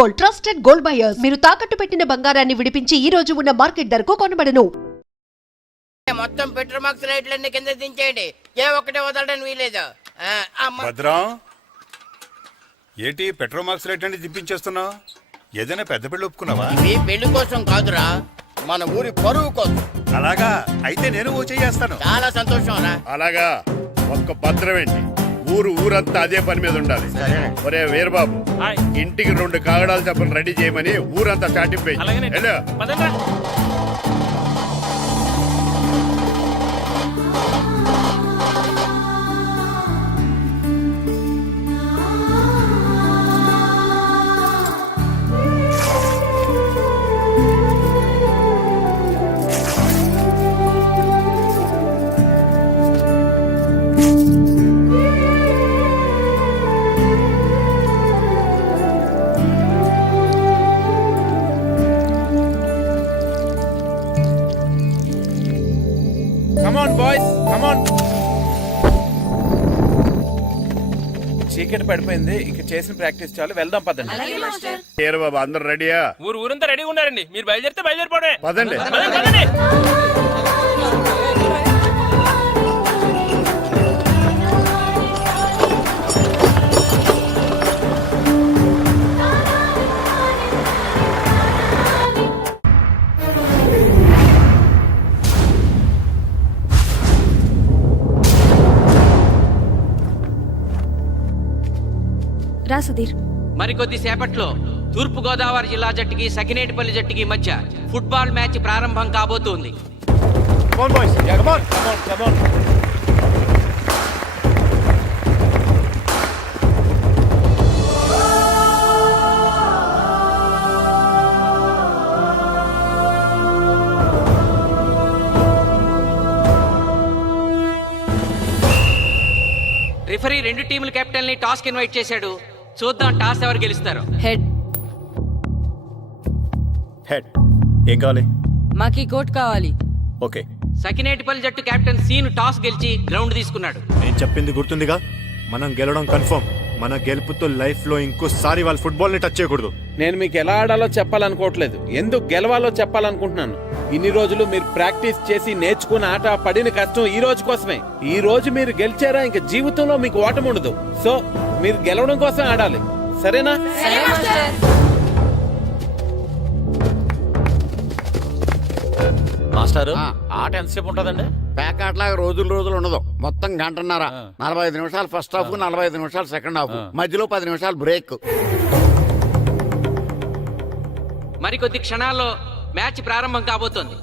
Gold, trusted gold buyers. మీరు తాకట్టు పెట్టిన బంగారాన్ని విడిపించి ఈ రోజు ఉన్న మార్కెట్ ధరకు కొనబడను. మొత్తం పెట్రోల్ మార్క్స్ రేట్లన్నీ కింద దించేయండి. ఏ ఒక్కటే వదలడానికి వీలేదు. భద్రం ఏంటి పెట్రోల్ మార్క్స్ రేట్ అంటే దింపించేస్తున్నావు? ఏదైనా పెద్ద పెళ్లి ఒప్పుకున్నావా? ఇవి పెళ్లి కోసం కాదురా, మన ఊరి పరువు కోసం. అలాగా అయితే నేను ఓ చేస్తాను. చాలా సంతోషం రా. అలాగా ఒక్క భద్రం ఏంటి, ఊరంతా అదే పని మీద ఉండాలి. ఒరే వీరబాబు, ఇంటికి 2 కాగడాలు చెప్పని రెడీ చేయమని ఊరంతా చాటింపే. చీకటి పడిపోయింది, ఇక చేసిన ప్రాక్టీస్ చాలు, వెళ్దాం పదండి. వీరబాబు అందరు రెడీయా? ఊరంతా రెడీగా ఉన్నారండి, మీరు బయలుదేరితే బయలుదేరిపోవడమే. పదండి. రా సుధీర్. మరికొద్ది సేపట్లో తూర్పు గోదావరి జిల్లా జట్టుకి సకినేటిపల్లి జట్టుకి మధ్య ఫుట్బాల్ మ్యాచ్ ప్రారంభం కాబోతోంది. రిఫరీ 2 టీముల కెప్టెన్ ని టాస్ కి ఇన్వైట్ చేశాడు. చూద్దాం టాస్ ఎవరు గెలుస్తారు. హెడ్. హెడ్. ఏం కావాలి? మాకీ కోట్ కావాలి. ఓకే. సకినేటిపల్లి జట్టు కెప్టెన్ సీను టాస్ గెలిచి గ్రౌండ్ తీసుకున్నాడు. నేను చెప్పింది గుర్తుందిగా, మనం గెలవడం కన్ఫర్మ్. మన గెలుపుతో లైఫ్ లో ఇంకోసారి వాళ్ళ ఫుట్బాల్ ని టచ్ చేయకూడదు. నేను మీకు ఎలా ఆడాలో చెప్పాలనుకోవట్లేదు, ఎందుకు గెలవాలో చెప్పాలనుకుంటున్నాను. ఇన్ని రోజులు మీరు ప్రాక్టీస్ చేసి నేర్చుకున్న ఆట, పడిన కష్టం ఈ రోజు కోసమే. ఈ రోజు మీరు గెలిచారా, ఇంక జీవితంలో మీకు ఓటమి ఉండదు. సో మీరు గెలవడం కోసం ఆడాలి, సరేనా? మాస్టారు, ఆట ఎంతసేపు ఉంటుందండి? ప్యాకాట్లాగా రోజులు ఉండదు, మొత్తం 1.5 గంట. 45 నిమిషాలు ఫస్ట్ హాఫ్, 45 నిమిషాలు సెకండ్ హాఫ్, మధ్యలో 10 నిమిషాలు బ్రేక్. మరికొద్ది క్షణాల్లో మ్యాచ్ ప్రారంభం కాబోతోంది.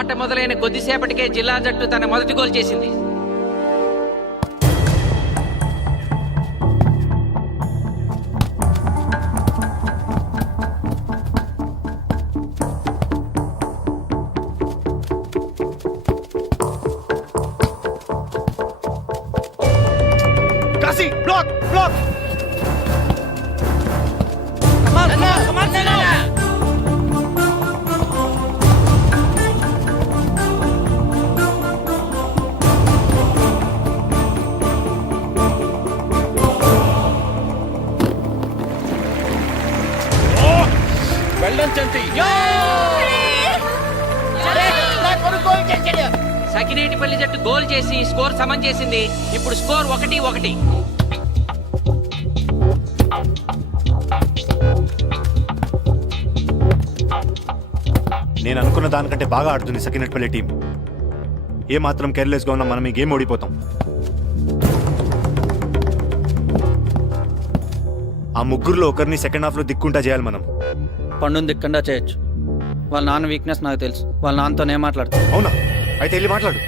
ఆట మొదలైన కొద్దిసేపటికే జిల్లా జట్టు తన మొదటి గోల్ చేసింది. కాశీ బ్లాక్ బ్లాక్. వెళ్ళం చంటి. సకినేటిపల్లి జట్టు గోల్ చేసి స్కోర్ సమం చేసింది. ఇప్పుడు స్కోర్ 1-1. నేను అనుకున్న దానికంటే బాగా ఆడుతుంది సకినేటిపల్లి టీం. ఏ మాత్రం కేర్లెస్ గా ఉన్నా మనం ఈ గేమ్ ఓడిపోతాం. ఆ ముగ్గురులో ఒకరిని సెకండ్ హాఫ్ లో దిక్కుంటా చేయాలి మనం. పండుని దిక్కుండా చేయొచ్చు. వాళ్ళ నాన్న వీక్నెస్ నాకు తెలుసు. వాళ్ళ నాన్నతోనే మాట్లాడతా. అవునా? అయితే వెళ్ళి మాట్లాడు.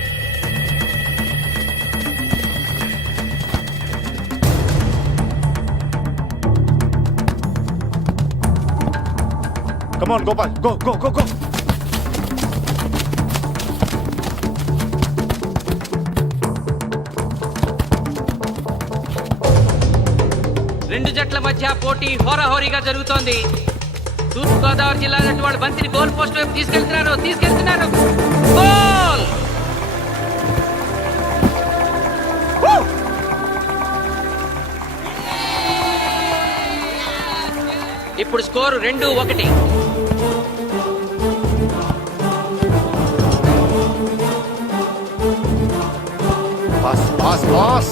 Come on, Gopal. Go, go, go, go. రెండు జట్ల మధ్య పోటీ హోరాహోరీగా జరుగుతోంది. తూర్పు గోదావరి జిల్లా జట్టు వాళ్ళు బంతిని గోల్ పోస్ట్ వైపు తీసుకెళ్తున్నారు. గోల్! ఇప్పుడు score 2-1. Pass, pass, pass.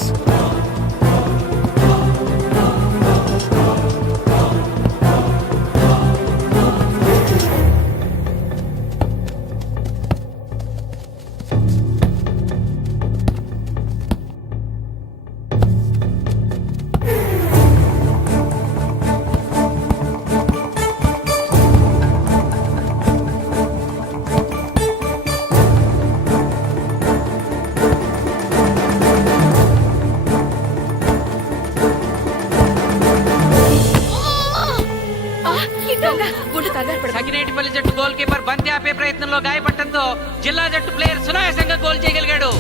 Sakinetipalli జట్టు గోల్ కీపర్ బంతి ఆపే ప్రయత్నంలో గాయపడటంతో జిల్లా జట్టు ప్లేయర్ సునాయాసంగా గోల్ చేయగలిగాడు.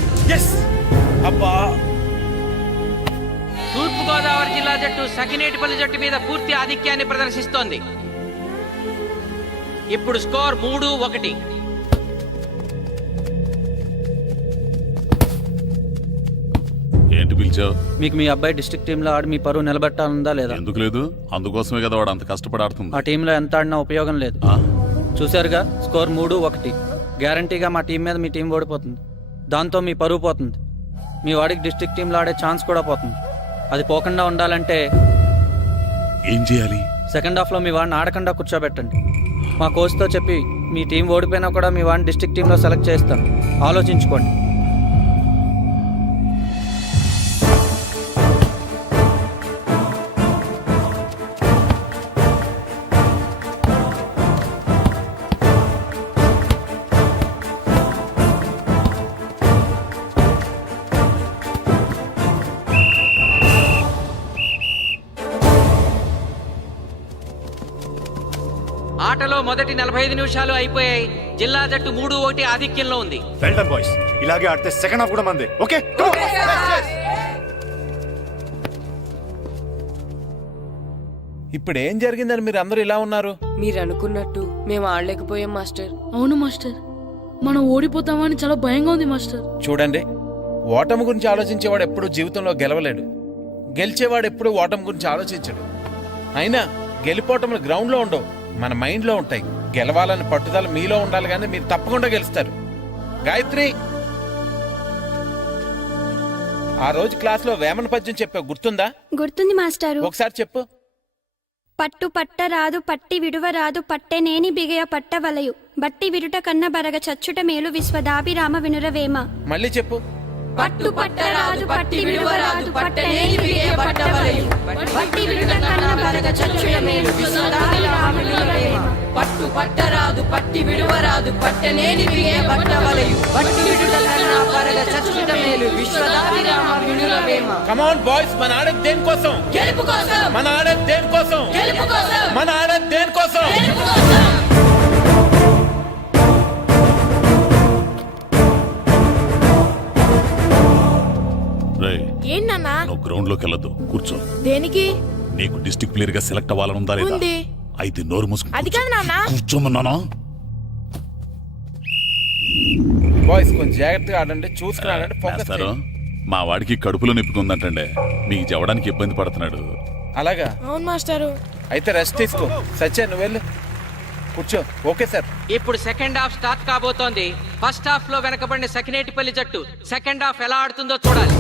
తూర్పు గోదావరి జిల్లా జట్టు సకినేటిపల్లి జట్టు మీద పూర్తి ఆధిక్యాన్ని ప్రదర్శిస్తోంది. ఇప్పుడు స్కోర్ 3-1. ఏంటి పిలిచావు? మీకు మీ అబ్బాయి డిస్ట్రిక్ట్ టీంలో ఆడి మీ పరువు నిలబెట్టాలందా లేదా? ఎందుకు లేదు? అందుకోసమే కదా వాడు అంత కష్టపడి ఆడుతుంది. ఆ టీంలో ఎంత ఆడినా ఉపయోగం లేదు. చూశారుగా, స్కోర్ 3-1. గ్యారంటీగా మా టీం మీద మీ టీం ఓడిపోతుంది. దాంతో మీ పరువు పోతుంది. మీ వాడికి డిస్ట్రిక్ట్ టీంలో ఆడే ఛాన్స్ కూడా పోతుంది. అది పోకుండా ఉండాలంటే ఏం చేయాలి? సెకండ్ హాఫ్లో మీ వాడిని ఆడకుండా కూర్చోబెట్టండి. మా కోచ్తో చెప్పి మీ టీం ఓడిపోయినా కూడా మీ వాడిని డిస్ట్రిక్ట్ టీంలో సెలెక్ట్ చేస్తాం. ఆలోచించుకోండి. ఆటలో మొదటి 45 నిమిషాలు అయిపోయాయి. జిల్లా జట్టు 3-1 ఆధిక్యంలో ఉంది. Well done boys. ఇలాగే ఆడితే సెకండ్ హాఫ్ కూడా మందే. ఓకే? ఇప్పుడు ఏం జరిగిందని మీరు అందరూ ఇలా ఉన్నారు? మీరు అనుకున్నట్టు మేము ఆడలేకపోయాం మాస్టర్. అవును మాస్టర్, మనం ఓడిపోతామని చాలా భయంగా ఉంది మాస్టర్. చూడండి, ఓటమి గురించి ఆలోచించేవాడు ఎప్పుడు జీవితంలో గెలవలేడు. గెలిచేవాడు ఎప్పుడు ఓటమి గురించి ఆలోచించడు. అయినా గెలిపోవటములు గ్రౌండ్లో ఉండవు, మన మైండ్లో ఉంటాయి. గెలవాలని పట్టుదల మీలో ఉండాలి, కానీ మీరు తప్పకుండా గెలుస్తారు. గాయత్రి, ఆ రోజు క్లాస్లో వేమన పద్యం చెప్పావు, గుర్తుందా? గుర్తుంది మాస్టారు. ఒకసారి చెప్పు. పట్టు పట్టరాదు పట్టి విడువరాదు పట్టెనేని బిగయ పట్టవలయు బట్టి విడుట కన్న బరగ చచ్చుట మేలు విశ్వదాభిరామ వినురవేమ. మళ్ళీ చెప్పు. పట్టు పట్టరాదు పట్టి విడువరాదు పట్టెనేని బిగయ పట్టవలయు బట్టి విడుట కన్న బరగ చచ్చుట మేలు విశ్వదాభిరామ వినురవేమ. పట్టు పట్టరాదు పట్టి విడువరాదు పట్టనేని బిగే పట్టవలయు బట్టి విడుట కన్నా పరగ చచ్చుట మేలు విశ్వదాభిరామ వినురవేమ. కమ్ ఆన్ బాయ్స్, మన ఆడేది దేనికోసం? గెలుపు కోసం. మన ఆడేది దేనికోసం? గెలుపు కోసం. మన ఆడేది దేనికోసం? గెలుపు కోసం. ఏంటన్నా? నువ్వు గ్రౌండ్ లోకి వెళ్ళదు, కూర్చో. దేనికి? నీకు డిస్ట్రిక్ట్ ప్లేయర్ గా సెలెక్ట్ అవ్వాలనుందా లేదా? ఉంది. అయితే నోరు మూసుకుని అది కాదు నాన్న. కూర్చోమన్నానా? బాయ్స్ కొంచెం జాగ్రత్తగా ఆడండి, చూసుకుని ఆడండి, ఫోకస్ మాస్టారు, చేయండి. మా వాడికి కడుపులో నొప్పికుందంటండి, మీకు చెప్పడానికి ఇబ్బంది పడుతున్నాడు. అలాగా? అవును మాస్టారు. అయితే రెస్ట్ తీసుకో. సత్య, నువ్వు వెళ్ళు, కూర్చో. Okay sir. ఇప్పుడు సెకండ్ హాఫ్ స్టార్ట్ కాబోతోంది. ఫస్ట్ హాఫ్ లో వెనకబడిన సకినేటిపల్లి జట్టు సెకండ్ హాఫ్ ఎలా ఆడుతుందో చూడాలి.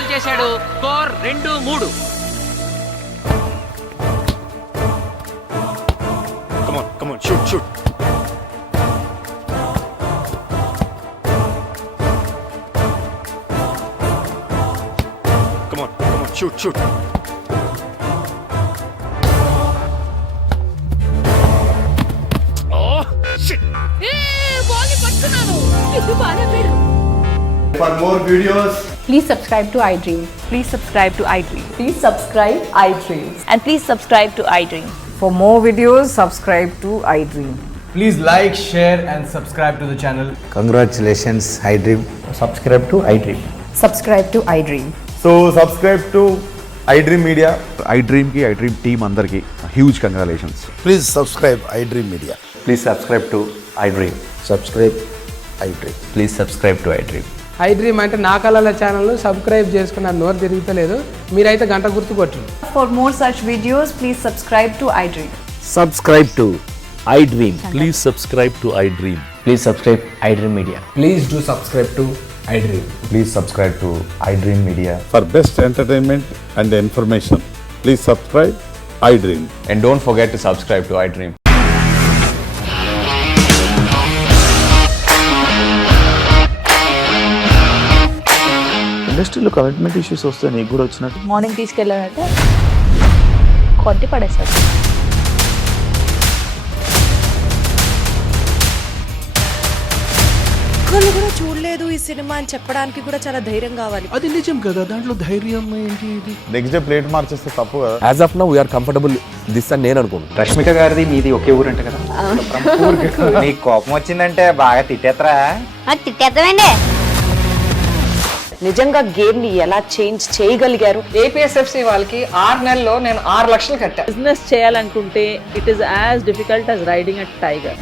గోల్ చేశాడు. Score 2-3. Come on, shoot. Come on, shoot. For more videos, Please subscribe to iDream. please subscribe to iDream. Please subscribe iDream. And please subscribe to iDream. For more videos, subscribe to iDream. Please like, share and subscribe to the channel. Congratulations, iDream. Subscribe to iDream. Subscribe to iDream. So subscribe to iDream Media. iDream team అందరికి huge congratulations. Please subscribe iDream Media. Please subscribe to iDream. Subscribe iDream. Please subscribe to iDream. iDream అంటే నా కళల channel subscribe చేసుకున్న నోరు తిరుగుతలేదు. మీరైతే గంట గుర్తు కొట్టండి. For more such videos, please subscribe to iDream. Subscribe to iDream. Please subscribe to iDream. Please subscribe iDream Media. Please do subscribe to iDream. Please subscribe to iDream Media. For best entertainment and information, please subscribe iDream. And don't forget to subscribe to iDream. ఇండస్ట్రీలో commitment issues వస్తే నీకు కూడా వచ్చినట్టు. Morning తీసుకెళ్ళారంటే కొట్టి పడేస్తారు. ఒక్కళ్ళు కూడా చూడలేదు ఈ సినిమా అని చెప్పడానికి కూడా చాలా ధైర్యం కావాలి. అది నిజం కదా, దాంట్లో ధైర్యం ఏంటి? నెక్స్ట్ డే ప్లేట్ మార్చేస్తే తప్పు కదా. As of now we are comfortable this అని నేను అనుకుంటున్నాను. రష్మిక గారిది మీది ఒకే ఊరంట కదా. నీకు కోపం వచ్చిందంటే బాగా తిట్టేత్తరా? తిట్టేద్దామండి. నిజంగా గేమ్ ని ఎలా చేంజ్ చేయగలిగారు? ఏపీఎస్ఎఫ్సి వాళ్ళకి 6 నెలల్లో నేను 6 లక్షలు కట్టా. బిజినెస్ చేయాలనుకుంటే it is as difficult as riding a tiger.